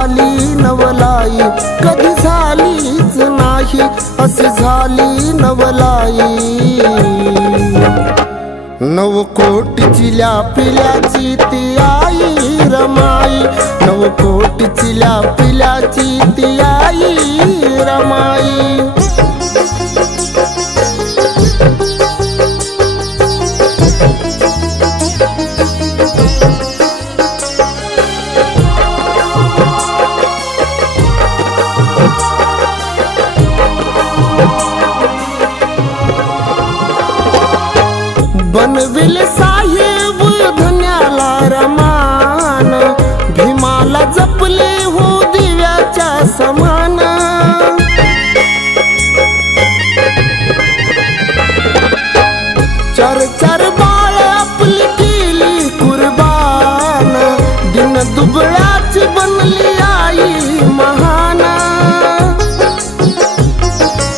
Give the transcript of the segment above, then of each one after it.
झाली नवलाई, कधी झालीच नाही अशी झाली नवलाई। 9 कोटीची पिल्याची ती आई रमाई, 9 कोटीची पिल्याची ती आई रमाई। बनविल साहेब धन्याला रमान, भीमाला जपले हो दिव्याच्या समान। चार बाळ आपली केली कुर्बान, दिन दुबळ्याची बनली आई महान।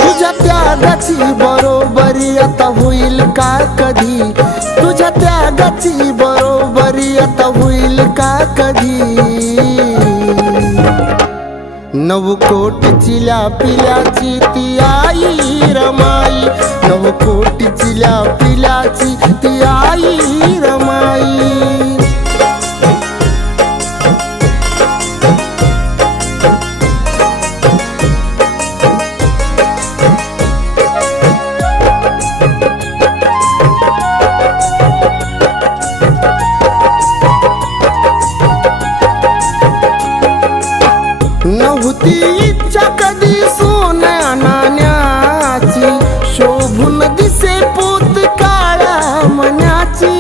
तुझ्या त्यागाची बरोबरी आता होईल का कधी, तुझ्या त्यागाची बरोबरी आता होईल का कधी। 9 कोटीची पिल्याची ती आई रमाई, 9 कोटीची पिल्याची ती आई रमाई। नव्हती इच्छा कधी सोन्या नाण्याची, शोभून दिसे पोत काळ्या मनाची।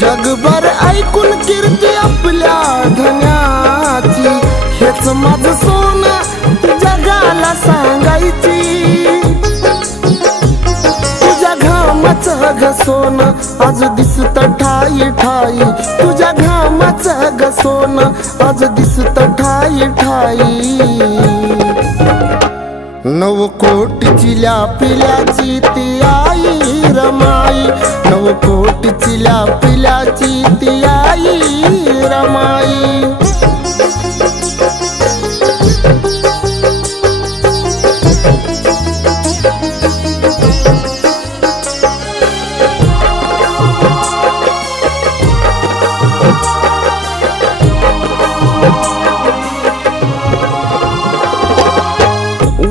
जगभर ऐकून कीर्ती आपल्या धन्याची, हेच माझं सोनं जगाला सांगायची। तुझ्या घामाचं ग सोनं आज दिसत ठाई ठाई, तुझ्या घामाचं ग सोनं आज दिसत ठाई ठाई। 9 कोटीची पिल्याची ती आई रमाई, 9 कोटीची पिल्याची ती आई रमाई।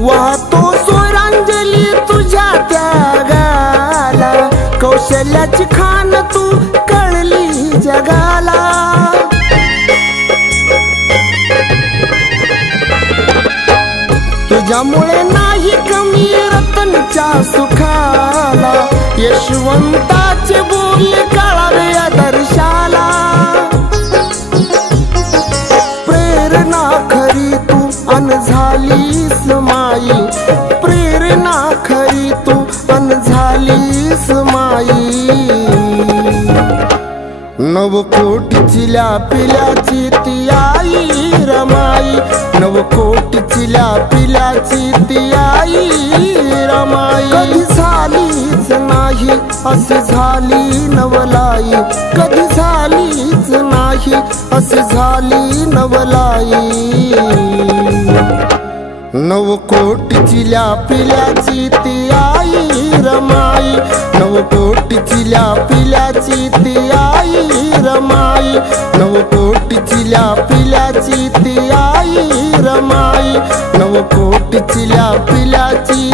वाहतो स्वरांजली तुझ्या त्यागाला, कौशल्याची खान तू कळली जगाला। तुझ्यामुळे नाही कमी रतनच्या सुखाला, यशवंताचे बोल कळावे आदर्शाला। प्रेरणा खरी तू अन झालीस माई, प्रेरणा खरी तू अन झालीस माई। 9 कोटीची पिल्याची ती आई रमाई, 9 कोटीची पिल्याची ती आई रमाई। कधी झालीच नाही अशी झाली नवलाई, कधी झालीच नाही अशी झाली नवलाई। 9 कोटीची पिल्याची ती आई रमाई, 9 कोटीची पिल्याची ती आई रमाई, 9 कोटीची पिल्याची ती आई रमाई, 9 कोटीची पिल्याची